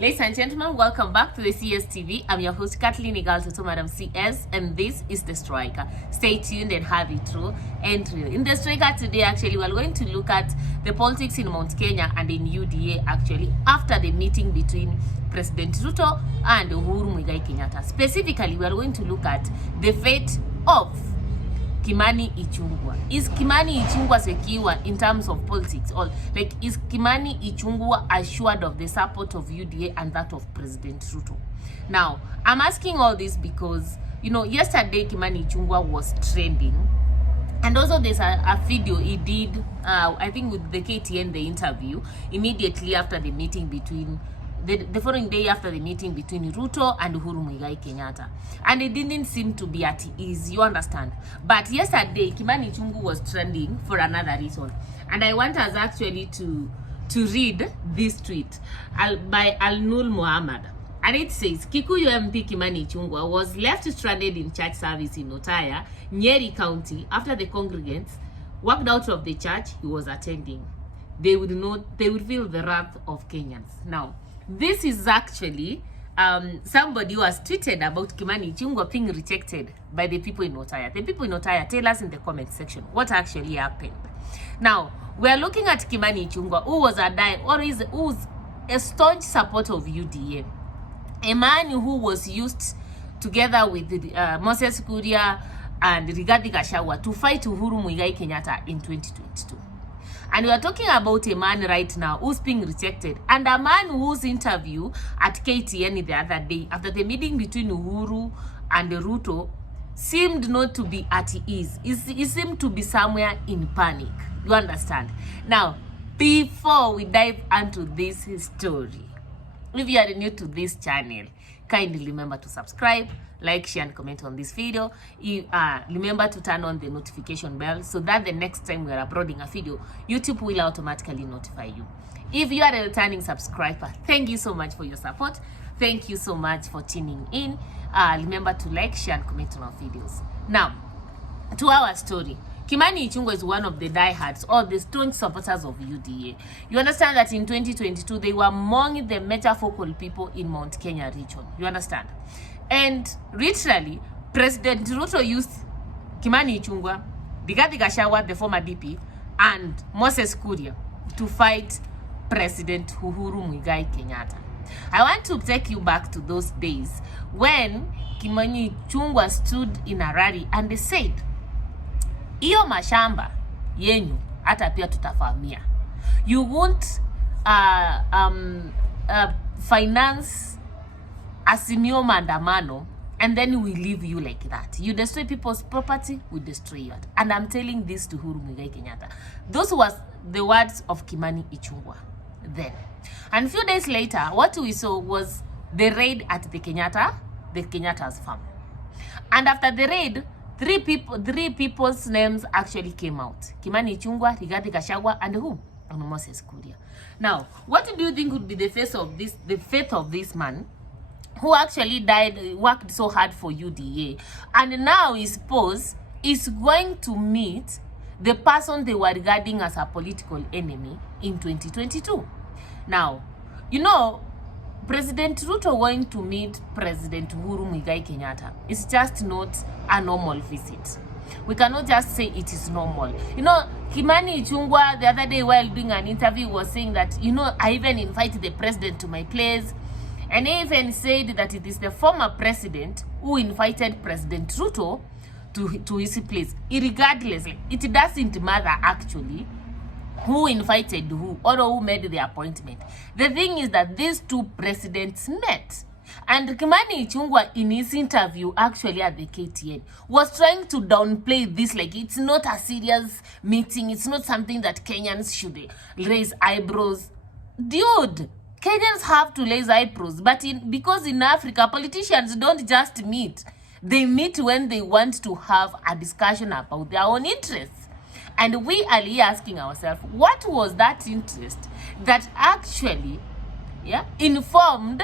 Ladies and gentlemen, welcome back to the CSTV. I'm your host, Kathleen Igaltoto, Madam CS, and this is The Striker. Stay tuned and have it true and real. In The Striker today, actually, we're going to look at the politics in Mount Kenya and in UDA, actually, after the meeting between President Ruto and Kenyatta. Specifically, we are going to look at the fate of Kimani Ichungwah. Is Kimani Ichungwah secure in terms of politics? Or like, is Kimani Ichungwah assured of the support of UDA and that of President Ruto? Now, I'm asking all this because, you know, yesterday Kimani Ichungwah was trending. And also there's a video he did, I think with the KTN, the interview, immediately after the meeting between the following day after the meeting between Ruto and Kenyatta. And it didn't seem to be at ease, you understand. But yesterday, Kimani Ichungwah was trending for another reason. And I want us actually to read this tweet by Al-Nur Muhammad. And it says, Kikuyu MP Kimani Ichungwah was left stranded in church service in Otaya, Nyeri County, after the congregants walked out of the church he was attending. They would feel the wrath of Kenyans. Now, this is actually somebody who has tweeted about Kimani Ichungwah being rejected by the people in Otaya. The people in Otaya, tell us in the comment section what actually happened. Now, we are looking at Kimani Ichungwah, who was who's a staunch supporter of UDA. A man who was used together with Moses Kuria and Rigathi Gachagua to fight Uhuru Kenyatta in 2022. And we are talking about a man right now who's being rejected, and a man whose interview at KTN the other day after the meeting between Uhuru and Ruto seemed not to be at ease. He seemed to be somewhere in panic. You understand? Now, before we dive into this story, if you are new to this channel, kindly remember to subscribe, like, share, and comment on this video. Remember to turn on the notification bell so that the next time we are uploading a video, YouTube will automatically notify you. If you are a returning subscriber, thank you so much for your support. Thank you so much for tuning in. Remember to like, share, and comment on our videos. Now, to our story. Kimani Ichungwah is one of the diehards or the staunch supporters of UDA. You understand that in 2022, they were among the major focal people in Mount Kenya region. You understand? And literally, President Ruto used Kimani Ichungwah, Rigathi Gachagua, the former DP, and Moses Kuria to fight President Uhuru Kenyatta. I want to take you back to those days when Kimani Ichungwah stood in a rally and they said, iyo mashamba yenyu hata pia tutafahamia. You won't finance Azimio maandamano and then we leave you like that. You destroy people's property, we destroy yours. And I'm telling this to Uhuru Kenyatta. Those was the words of Kimani Ichungwah then. And a few days later, what we saw was the raid at the Kenyatta's farm. And after the raid, three people's names actually came out. Kimani Ichungwah, Rigathi Gachagua, and who? And Moses Kuria. Now, what do you think would be the fate of this man who actually worked so hard for UDA, and now his spouse is going to meet the person they were regarding as a political enemy in 2022? Now, you know, President Ruto going to meet President Uhuru Kenyatta is just not a normal visit. We cannot just say it is normal. You know, Kimani Ichungwah the other day while doing an interview was saying that, you know, I even invited the president to my place. And he even said that it is the former president who invited President Ruto to his place. Irregardless, it doesn't matter actually who invited who or who made the appointment. The thing is that these two presidents met. And Kimani Ichungwah in his interview actually at the KTN was trying to downplay this, like it's not a serious meeting. It's not something that Kenyans should raise eyebrows. Dude, Kenyans have to raise eyebrows, but because in Africa, politicians don't just meet. They meet when they want to have a discussion about their own interests. And we are here asking ourselves, what was that interest that actually informed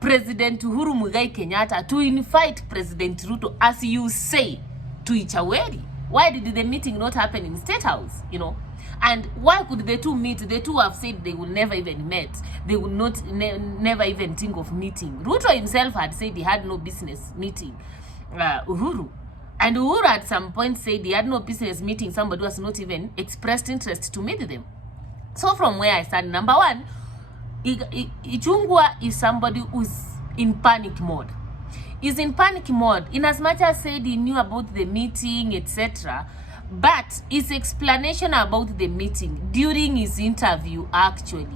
President Uhuru Kenyatta to invite President Ruto, as you say, to Ichaweri? Why did the meeting not happen in State House? You know, And why could the two meet? The two have said they will never even meet. They will not never even think of meeting. Ruto himself had said he had no business meeting Uhuru. And Uhuru at some point said he had no business meeting somebody who has not even expressed interest to meet them. So from where I stand, number one, Ichungwah is somebody who's in panic mode. He's in panic mode in as much as said he knew about the meeting, etc. But his explanation about the meeting during his interview, actually,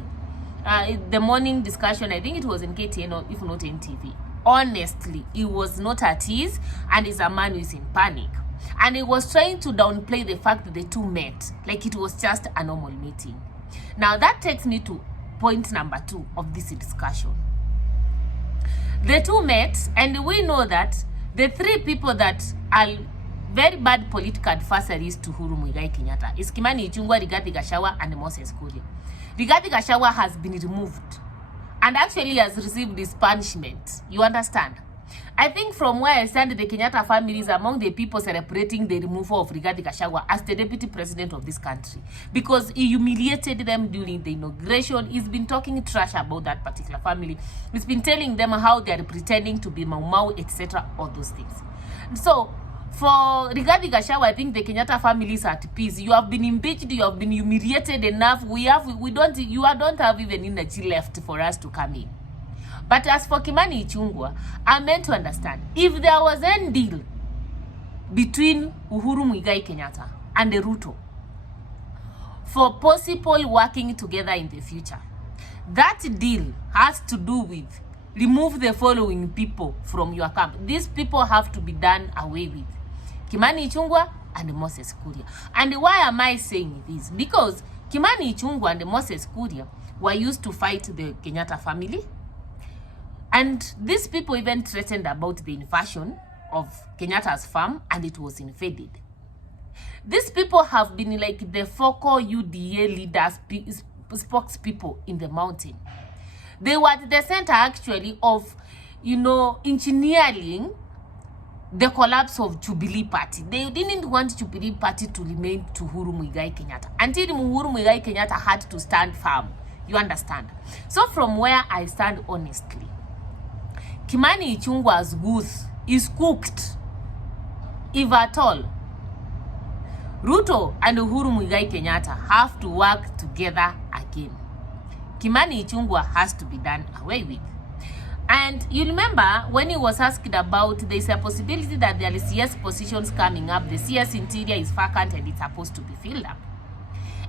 the morning discussion, I think it was in KTN or if not NTV. Honestly, he was not at ease, and is a man who is in panic. And he was trying to downplay the fact that the two met, like it was just a normal meeting. Now that takes me to point number 2 of this discussion. The two met, and we know that the 3 people that are very bad political adversaries to Uhuru Muigai Kenyatta is Kimani Ichungwah, Rigathi Gachagua, and Moses Kuria. Rigathi Gachagua has been removed and actually has received this punishment. You understand? I think from where I stand, the Kenyatta family is among the people celebrating the removal of Rigathi Gachagua as the deputy president of this country, because he humiliated them during the inauguration. He's been talking trash about that particular family. He's been telling them how they are pretending to be Mau Mau, etc. All those things. So for Rigathi Gachagua, I think the Kenyatta family is at peace. You have been impeached, you have been humiliated enough. You don't have even energy left for us to come in. But as for Kimani Ichungwah, I'm meant to understand, if there was any deal between Uhuru Muigai Kenyatta and the Ruto for possible working together in the future, that deal has to do with remove the following people from your camp. These people have to be done away with: Kimani Ichungwah and Moses Kuria. And why am I saying this? Because Kimani Ichungwah and Moses Kuria were used to fight the Kenyatta family. And these people even threatened about the invasion of Kenyatta's farm, and it was invaded. These people have been like the focal UDA leaders, spokespeople in the mountain. They were at the center actually of, engineering the collapse of Jubilee Party. They didn't want Jubilee Party to remain to Uhuru Muigai Kenyatta until Uhuru Muigai Kenyatta had to stand firm. You understand? So from where I stand, honestly, Kimani Ichungwah's goose is cooked, if at all. Ruto and Uhuru Muigai Kenyatta have to work together again. Kimani Ichungwah has to be done away with. And you remember when he was asked about there's a possibility that there is CS positions coming up, the CS interior is vacant and it's supposed to be filled up.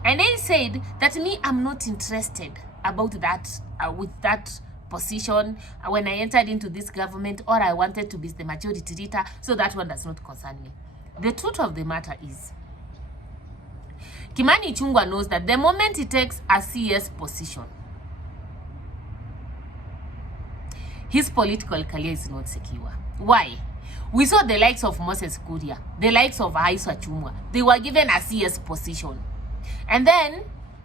And then he said that I'm not interested about that, with that position when I entered into this government, or I wanted to be the majority leader, so that one does not concern me. The truth of the matter is, Kimani Ichungwah knows that the moment he takes a CS position, his political career is not secure. Why? We saw the likes of Moses Kuria, the likes of Aisha Chumwa. They were given a CS position. And then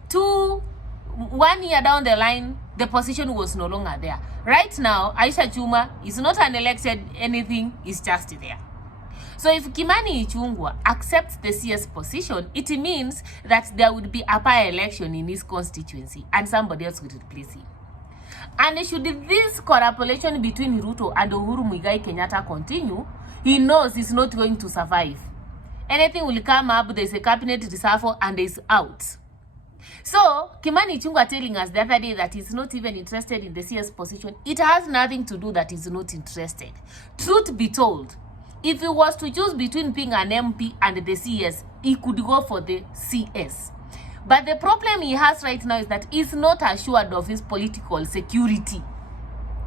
1 year down the line, the position was no longer there. Right now, Aisha Chumwa is not an elected anything, is just there. So if Kimani Ichungwah accepts the CS position, it means that there would be a by-election in his constituency and somebody else would replace him. And should this collaboration between Ruto and Uhuru Muigai Kenyatta continue, he knows he's not going to survive. Anything will come up, there's a cabinet reshuffle and he's out. So, Kimani Ichungwah telling us the other day that he's not even interested in the CS position, it has nothing to do that he's not interested. Truth be told, if he was to choose between being an MP and the CS, he could go for the CS. But the problem he has right now is that he's not assured of his political security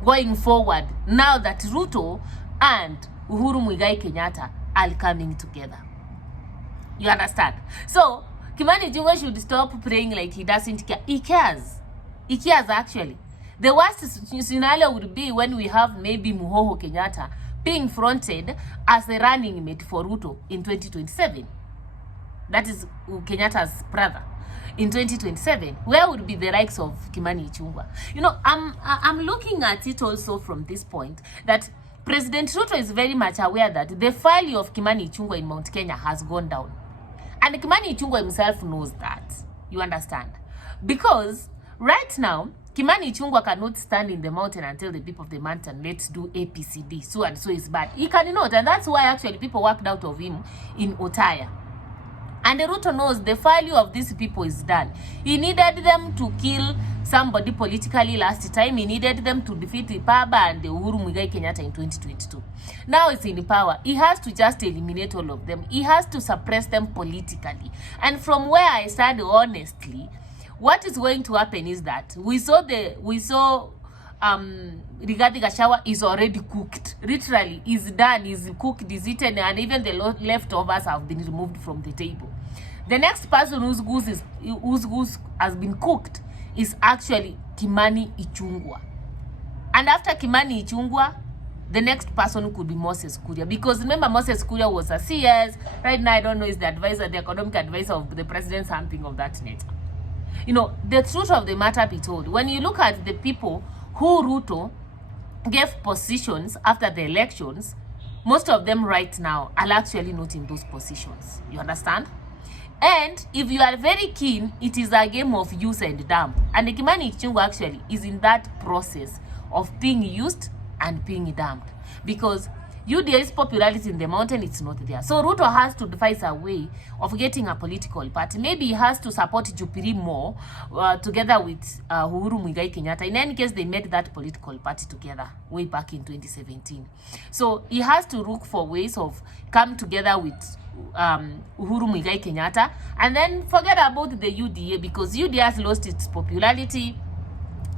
going forward now that Ruto and Uhuru Muigai Kenyatta are coming together. You understand? So, Kimani Ichungwah should stop praying like he doesn't care. He cares. He cares actually. The worst scenario would be when we have maybe Muhoho Kenyatta being fronted as a running mate for Ruto in 2027. That is Kenyatta's brother. In 2027, where would be the likes of Kimani Ichungwah? I'm looking at it also from this point that President Ruto is very much aware that the value of Kimani Ichungwah in Mount Kenya has gone down. And Kimani Ichungwah himself knows that. You understand? Because right now, Kimani Ichungwah cannot stand in the mountain and tell the people of the mountain, let's do APCD, so and so is bad. He cannot, and that's why actually people walked out of him in Otaya. And the Ruto knows the value of these people is done. He needed them to kill somebody politically last time. He needed them to defeat Ipaba and the Uhuru Kenyatta in 2022. Now it's in power. He has to just eliminate all of them. He has to suppress them politically. And from where I stand, honestly, what is going to happen is that we saw Rigathi Gachagua is already cooked. Literally, is done, is cooked, is eaten, and even the leftovers have been removed from the table. The next person whose goose has been cooked is actually Kimani Ichungwah. And after Kimani Ichungwah, the next person could be Moses Kuria. Because remember, Moses Kuria was a CS. Right now, I don't know, is the advisor, the economic advisor of the president, something of that nature. You know, the truth of the matter be told, when you look at the people who Ruto gave positions after the elections, most of them right now are actually not in those positions. You understand? And if you are very keen, it is a game of use and dump. And Kimani Ichungwah actually is in that process of being used and being dumped. Because UDA's popularity in the mountain, it's not there. So Ruto has to devise a way of getting a political party. Maybe he has to support Jubilee more together with Uhuru Kenyatta. In any case, they made that political party together way back in 2017. So he has to look for ways of come together with Uhuru Kenyatta and then forget about the UDA, because UDA has lost its popularity.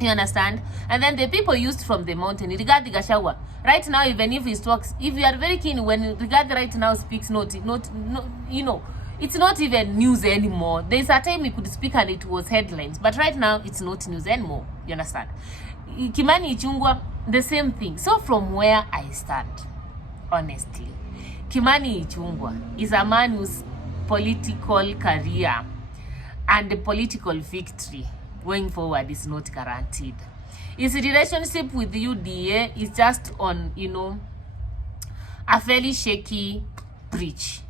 You understand? And then the people used from the mountain, Rigathi Gachagua, right now, even if he talks, if you are very keen, when Rigathi right now speaks, not, you know, it's not even news anymore. There's a time he could speak and it was headlines, but right now, it's not news anymore. You understand? Kimani Ichungwah, the same thing. So from where I stand, honestly, Kimani Ichungwah is a man whose political career and the political victory going forward is not guaranteed. His relationship with the UDA is just on, you know, a fairly shaky bridge.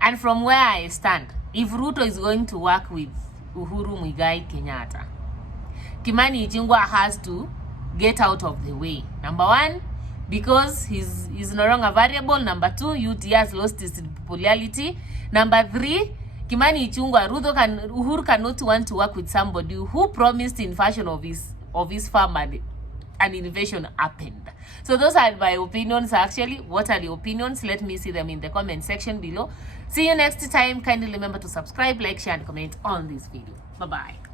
And from where I stand, if Ruto is going to work with Uhuru Kenyatta, Kimani Ichungwah has to get out of the way. Number one, because he's no longer variable. Number two, UDA has lost its popularity. Number three, Kimani Ichungwah, Uhuru cannot want to work with somebody who promised in fashion of his farm and innovation happened. So those are my opinions actually. What are the opinions? Let me see them in the comment section below. See you next time. Kindly remember to subscribe, like, share, and comment on this video. Bye-bye.